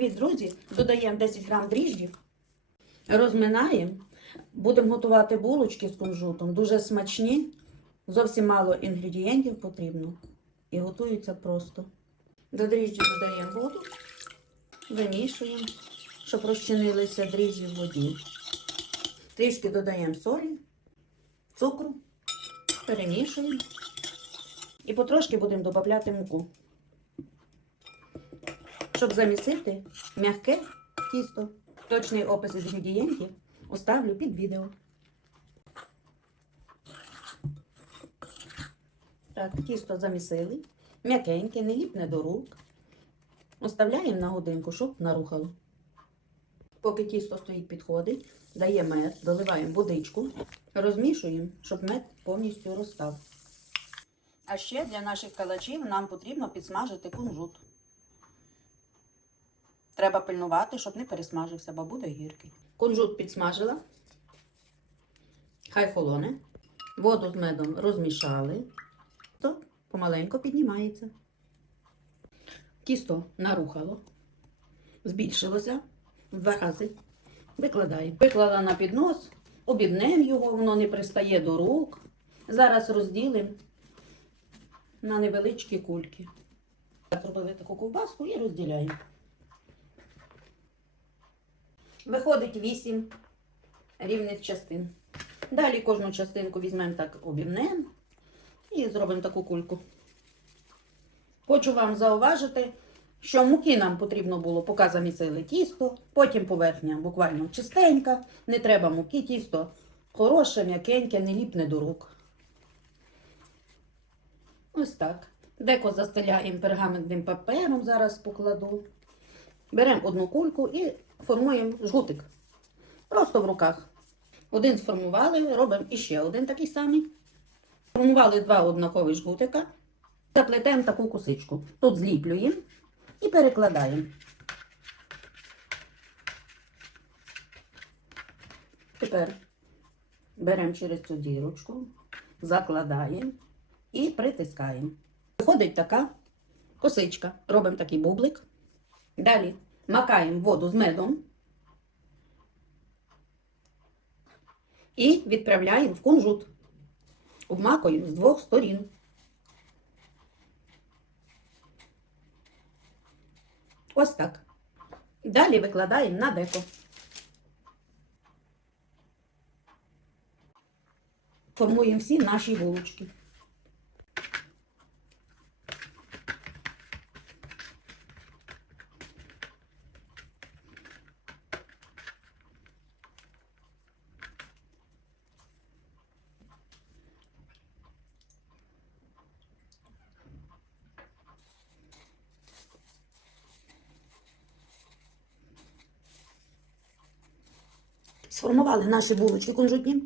Привіт, друзі! Додаємо 10 грам дріжджів, розминаємо. Будемо готувати булочки з кунжутом. Дуже смачні, зовсім мало інгредієнтів потрібно. І готуються просто. До дріжджів додаємо воду, вимішуємо, щоб розчинилися дріжджі в воді. Трішки додаємо солі, цукру, перемішуємо. І потрошки будемо додати муку. Щоб замісити м'яке тісто. Точний опис інгредієнтів оставлю під відео. Так, тісто замісили. М'якеньке, не ліпне до рук. Оставляємо на годинку, щоб нарухало. Поки тісто стоїть, підходить, даємо мед, доливаємо водичку, розмішуємо, щоб мед повністю розстав. А ще для наших калачів нам потрібно підсмажити кунжут. Треба пильнувати, щоб не пересмажився, бо буде гіркий. Кунжут підсмажила. Хай холоне. Воду з медом розмішали. То помаленько піднімається. Тісто нарухало. Збільшилося в два рази. Викладаємо. Виклала на піднос, обіднемо його, воно не пристає до рук. Зараз розділимо на невеличкі кульки. Зробили таку ковбаску і розділяємо. Виходить 8 рівних частин. Далі кожну частинку візьмемо так обівнемо і зробимо таку кульку. Хочу вам зауважити, що муки нам потрібно було, поки замісили тісто, потім поверхня буквально чистенька, не треба муки, тісто хороше, м'якеньке, не ліпне до рук. Ось так. Деко застеляємо пергаментним папером, зараз покладу. Беремо одну кульку і формуємо жгутик. Просто в руках. Один сформували, робимо іще один такий самий. Формували два однакові жгутика. Заплетемо таку косичку. Тут зліплюємо і перекладаємо. Тепер беремо через цю дірочку, закладаємо і притискаємо. Виходить така косичка. Робимо такий бублик. Далі макаємо воду з медом і відправляємо в кунжут. Обмакуємо з двох сторін. Ось так. Далі викладаємо на деко. Формуємо всі наші булочки. Сформували наші булочки кунжутні.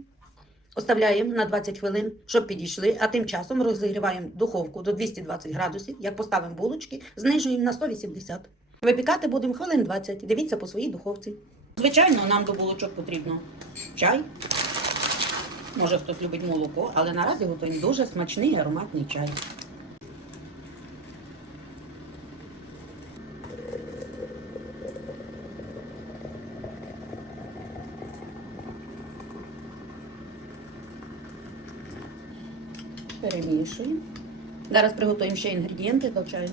Оставляємо на 20 хвилин, щоб підійшли, а тим часом розігріваємо духовку до 220 градусів. Як поставимо булочки, знижуємо на 180. Випікати будемо хвилин 20. Дивіться по своїй духовці. Звичайно, нам до булочок потрібно чай. Може хтось любить молоко, але наразі готуємо дуже смачний ароматний чай. Перемішуємо. Зараз приготуємо ще інгредієнти до чаю.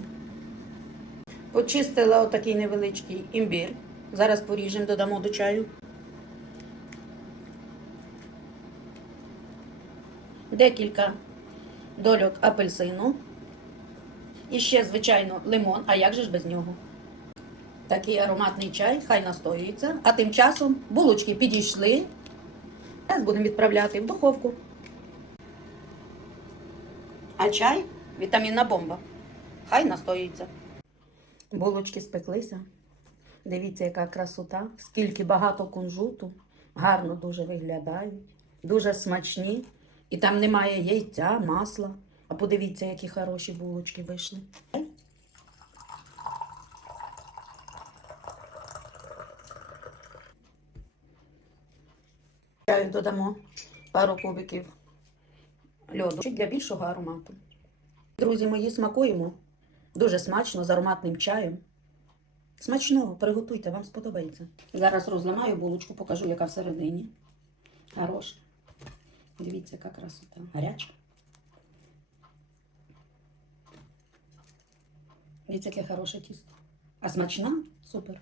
Почистила отакий невеличкий імбір. Зараз поріжемо, додамо до чаю. Декілька дольок апельсину. І ще, звичайно, лимон, а як же ж без нього? Такий ароматний чай, хай настоюється. А тим часом булочки підійшли. Зараз будемо відправляти в духовку. А чай вітамінна бомба. Хай настоюється. Булочки спеклися. Дивіться, яка красота, скільки багато кунжуту. Гарно дуже виглядають, дуже смачні. І там немає яйця, масла. А подивіться, які хороші булочки вийшли. Чаю додамо пару кубиків льоду для більшого аромату. Друзі мої, смакуємо дуже смачно з ароматним чаєм. Смачного, приготуйте, вам сподобається. Зараз розламаю булочку, покажу, яка всередині. Хороша. Дивіться, яка красота. Гаряча. Дивіться, яке хороше тісто. А смачна? Супер.